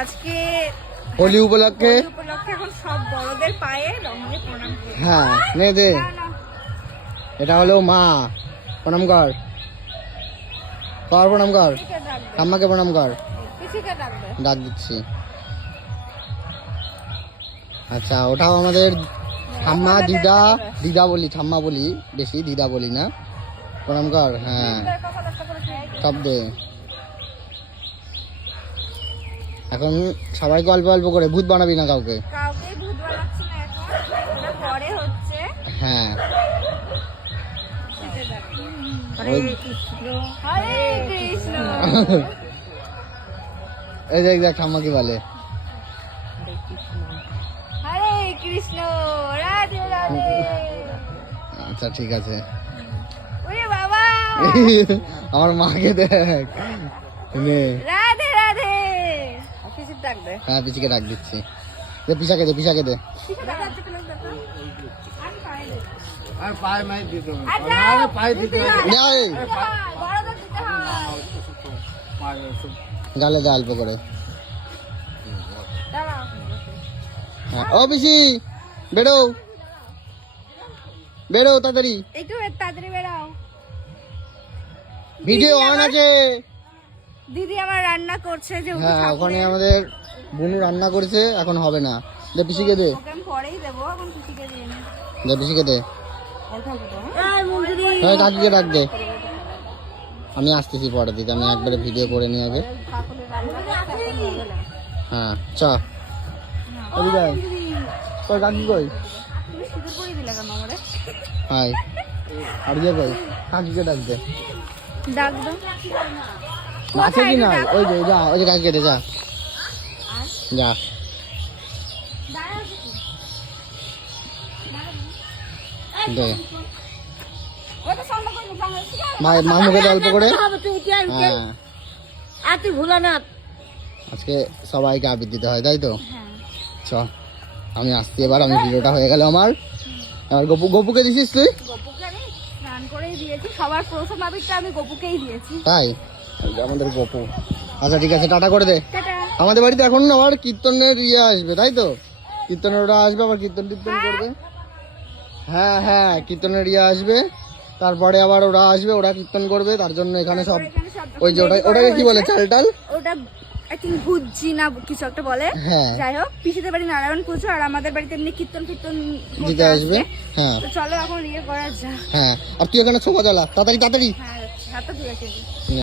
আজকে হোলি উপলক্ষে এখন সব বড়দের পায়ে রঙে প্রণাম করি। হ্যাঁ নে দে, এটা হলো মা, প্রণাম কর, কর প্রণাম কর, ঠাম্মাকে প্রণাম কর, ডাক দিচ্ছি। আচ্ছা ওটাও আমাদের ঠাম্মা, দিদা, দিদা বলি, ঠাম্মা বলি বেশি, দিদা বলি না। প্রণাম কর, হ্যাঁ সব দে। এখন সবাইকে অল্প অল্প করে, ভূত বানাবি না কাউকে। কাউকে ভূত বানাচ্ছি না এখন, ওটা পরে হচ্ছে। হ্যাঁ হরে কৃষ্ণ হরে কৃষ্ণ। এই দেখ দেখ ঠাম্মা কি বলে, হরে কৃষ্ণ রাধে রাধে। আচ্ছা ঠিক আছে। ওরে বাবা, আমার মাকে দেখ নে। রাধে রাধে। অফিসে ডাক দে। হ্যাঁ পিছিকে ডাক দিচ্ছি, দে পিছাকে দে, পিছাকে দে। আর পায়ে মাই দিতে হবে, আচ্ছা, আরে পায়ে দিতে হবে, নে ওই, বড়দের দিতে হয়। পায়ে এসে গালে দে অল্প করে। দাঁড়াও। হ্যাঁ, ও পিসি বেরো, বেরো তাড়াতাড়ি, একটু তাড়াতাড়ি বেরাও। ভিডিও অন আছে। দিদি আমার রান্না করছে যে হ্যাঁ ওখানে আমাদের বুনু রান্না করেছে, এখন হবে না। দে পিসিকে দে, ওকে আমি পরেই দেবো, এখন পিসিকে দিয়ে নি। দে পিসিকে দে, এই মঞ্জুরি, হ্যাঁ কাকিকে ডাক দে। আমি আসতেছি পরে দিকে, আমি একবারে ভিডিও করে নিয়ে আগে। হ্যাঁ চ ওদিকে কই, কাকি কই, তুমি সিঁদুর পরিয়ে দিলে কেন আমারে? হাই আর ইয়ে কই, কাকিকে ডাক দে। ডাক দাও। আছে কি না, ওই যে যা, ওই যে কাকিকে দে, যা যা। দে ওটা সামনে করে নি, সামনে ঠিক আছে? মামুকে দে অল্প করে। হ্যাঁ আর তুই ভুলো না। আজকে সবাইকে আবির দিতে হয় তাই তো। হ্যাঁ, চ আমি আসছি এবার, আমি ভিডিওটা হয়ে গেল আমার। আর গপুকে দিছিস তুই? গপুকে আমি স্নান করেই দিয়েছি, সবার প্রথম আবিরটা আমি গপুকেই দিয়েছি। তাই এই যে আমাদের গপু। আচ্ছা ঠিক আছে, টাটা করে দে। টাটা। আমাদের বাড়িতে এখন আবার কীর্তনের ইয়ে আসবে তাই তো, কীর্তনের ওরা আসবে, আবার কীর্তন টীর্তন করবে। হ্যাঁ হ্যাঁ কীর্তনের ইয়ে আসবে, তারপরে আবার ওরা আসবে, ওরা কীর্তন করবে, তার জন্য এখানে সব এখানে সব ওই যে ওটা, ওটাকে কি বলে, চাল টাল, ওটা আই থিঙ্ক ভুজি না কিছু একটা বলে। হ্যাঁ যাই হোক, পিসিদের বাড়ি নারায়ণ পুজো, আর আমাদের বাড়িতে এমনি কীর্তন ফির্তন করতে দিতে আসবে। হ্যাঁ তো চলো এখন ইয়ে করা যাক। হ্যাঁ আর তুই এখানে ছোপা জ্বালা, তাড়াতাড়ি তাড়াতাড়ি। হ্যাঁ হাতটা ধুয়ে